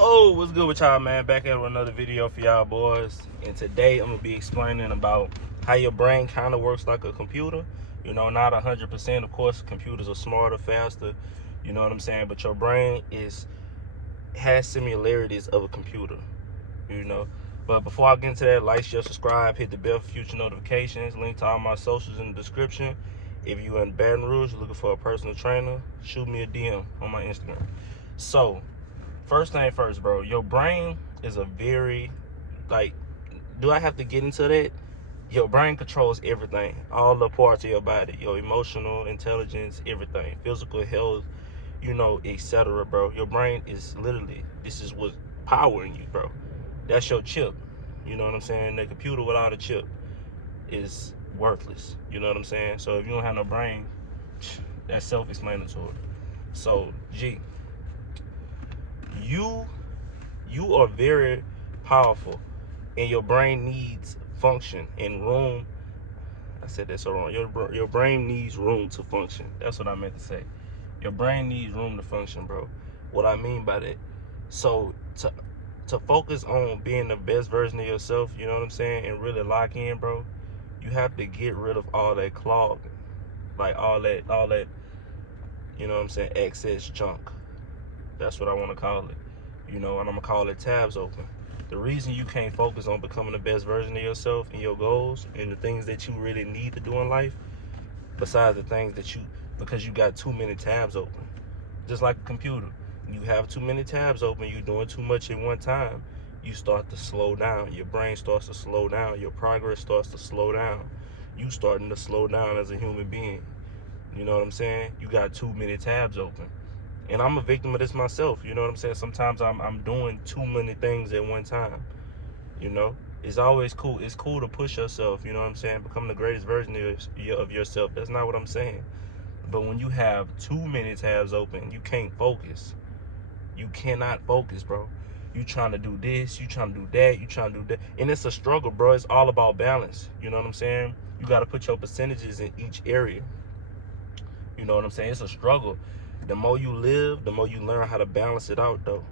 Oh, what's good with y'all, man? Back at another video for y'all boys. And today I'm gonna be explaining about how your brain kind of works like a computer. You know, not 100%. Of course, computers are smarter, faster. You know what I'm saying? But your brain has similarities of a computer. You know. But before I get into that, like, share, subscribe, hit the bell for future notifications. Link to all my socials in the description. If you're in Baton Rouge, you're looking for a personal trainer, shoot me a DM on my Instagram. So, first thing first, bro, your brain is a very, like, do I have to get into that? Your brain controls everything, all the parts of your body, your emotional intelligence, everything, physical health, you know, etc., bro. Your brain is literally, this is what's powering you, bro. That's your chip. You know what I'm saying? The computer without a chip is worthless. You know what I'm saying? So if you don't have no brain, that's self-explanatory. So, G, you are very powerful, and your brain needs function and room. I said that so wrong. Your brain needs room to function. That's what I meant to say. Your brain needs room to function, bro. What I mean by that, so to focus on being the best version of yourself, you know what I'm saying, and really lock in, bro, you have to get rid of all that clogging, like all that, you know what I'm saying, excess junk. That's what I want to call it. You know, and I'm gonna call it tabs open. The reason you can't focus on becoming the best version of yourself and your goals and the things that you really need to do in life, besides the things that because you got too many tabs open. Just like a computer. You have too many tabs open, you're doing too much at one time, you start to slow down. Your brain starts to slow down. Your progress starts to slow down. You starting to slow down as a human being. You know what I'm saying? You got too many tabs open. And I'm a victim of this myself, you know what I'm saying? Sometimes I'm doing too many things at one time, you know? It's always cool. It's cool to push yourself, you know what I'm saying? Become the greatest version of yourself. That's not what I'm saying. But when you have too many tabs open, you can't focus. You cannot focus, bro. You trying to do this, you trying to do that, you trying to do that. And it's a struggle, bro. It's all about balance, you know what I'm saying? You got to put your percentages in each area. You know what I'm saying? It's a struggle. The more you live, the more you learn how to balance it out, though.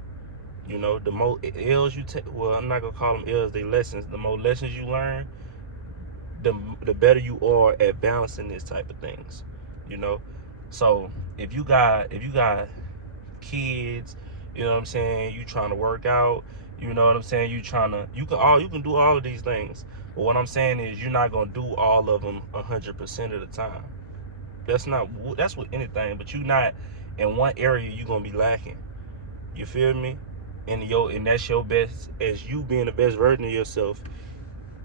You know, the more L's you take, well, I'm not going to call them L's, they lessons. The more lessons you learn, the better you are at balancing this type of things, you know? So if you got kids, you know what I'm saying, you trying to work out, you know what I'm saying, you can do all of these things. But what I'm saying is you're not going to do all of them 100% of the time. That's with anything, but you not in one area, you're gonna be lacking. You feel me? And that's your best, as you being the best version of yourself.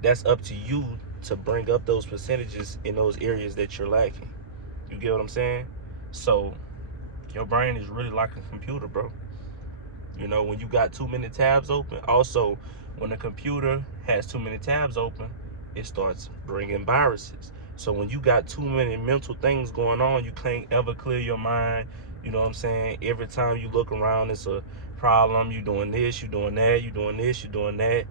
That's up to you to bring up those percentages in those areas that you're lacking. You get what I'm saying? So your brain is really like a computer, bro. You know, when you got too many tabs open. Also, when a computer has too many tabs open, it starts bringing viruses. So when you got too many mental things going on, you can't ever clear your mind. You know what I'm saying? Every time you look around, it's a problem. You doing this, you doing that, you doing this, you doing that.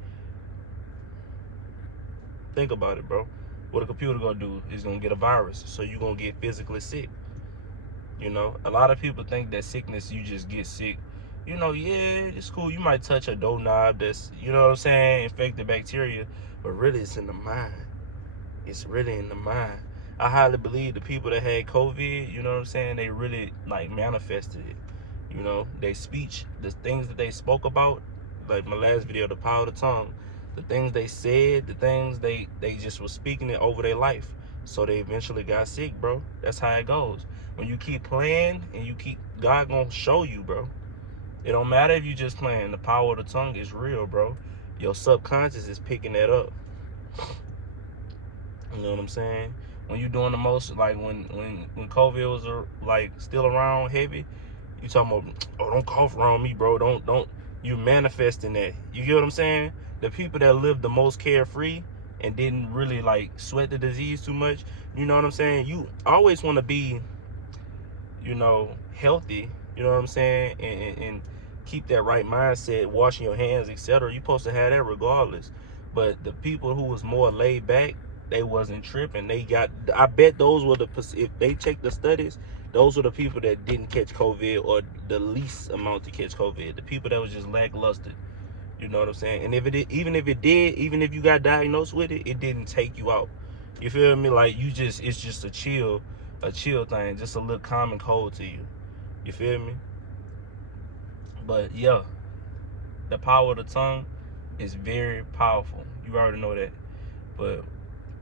Think about it, bro. What a computer gonna do is gonna get a virus. So you're gonna get physically sick. You know, a lot of people think that sickness, you just get sick. You know, yeah, it's cool. You might touch a doorknob that's, you know what I'm saying, infected bacteria. But really, it's in the mind. It's really in the mind. I highly believe the people that had COVID, you know what I'm saying, they really, like, manifested it. You know, their speech, the things that they spoke about, like my last video, the power of the tongue, the things they said, the things they just was speaking it over their life. So they eventually got sick, bro. That's how it goes. When you keep playing and God gonna show you, bro. It don't matter if you just playing. The power of the tongue is real, bro. Your subconscious is picking that up. You know what I'm saying? When you're doing the most, like when COVID was like still around heavy, you talking about, oh, don't cough around me, bro. Don't. You manifesting that. You get what I'm saying? The people that lived the most carefree and didn't really like sweat the disease too much, you know what I'm saying? You always want to be, you know, healthy, you know what I'm saying? And keep that right mindset, washing your hands, etc. You're supposed to have that regardless. But the people who was more laid back, they wasn't tripping. They got, I bet those were if they check the studies, those were the people that didn't catch COVID, or the least amount to catch COVID. The people that was just lackluster. You know what I'm saying? And even if you got diagnosed with it, it didn't take you out. You feel me? Like, it's just a chill thing, just a little common cold to you. You feel me? But yeah, the power of the tongue is very powerful. You already know that. But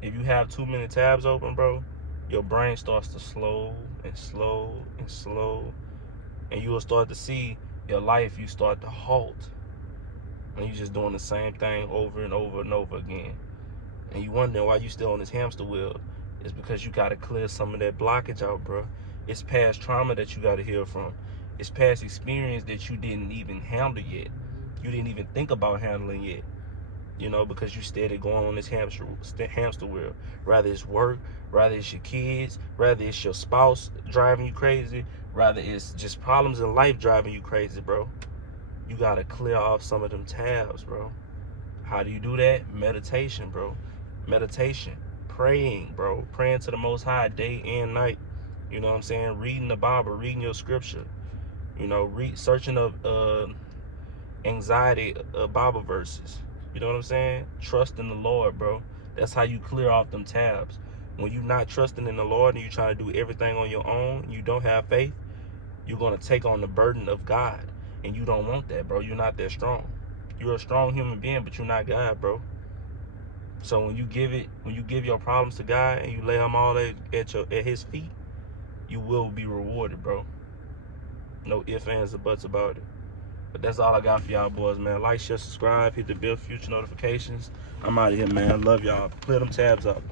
if you have too many tabs open, bro, your brain starts to slow and slow and slow, and you will start to see your life, you start to halt. And you just doing the same thing over and over and over again. And you wondering why you still on this hamster wheel. It's because you got to clear some of that blockage out, bro. It's past trauma that you got to heal from. It's past experience that you didn't even handle yet. You didn't even think about handling yet. You know, because you steady going on this hamster wheel. Rather it's work, rather it's your kids, rather it's your spouse driving you crazy, rather it's just problems in life driving you crazy, bro. You gotta clear off some of them tabs, bro. How do you do that? Meditation, bro. Meditation. Praying, bro. Praying to the Most High day and night. You know what I'm saying? Reading the Bible, reading your scripture. You know, searching of anxiety Bible verses. You know what I'm saying? Trust in the Lord, bro. That's how you clear off them tabs. When you're not trusting in the Lord and you're trying to do everything on your own, you don't have faith, you're going to take on the burden of God. And you don't want that, bro. You're not that strong. You're a strong human being, but you're not God, bro. So when you give your problems to God and you lay them all at his feet, you will be rewarded, bro. No ifs, ands, or buts about it. But that's all I got for y'all boys, man. Like, share, subscribe, hit the bell for future notifications. I'm out of here, man. Love y'all. Clear them tabs up.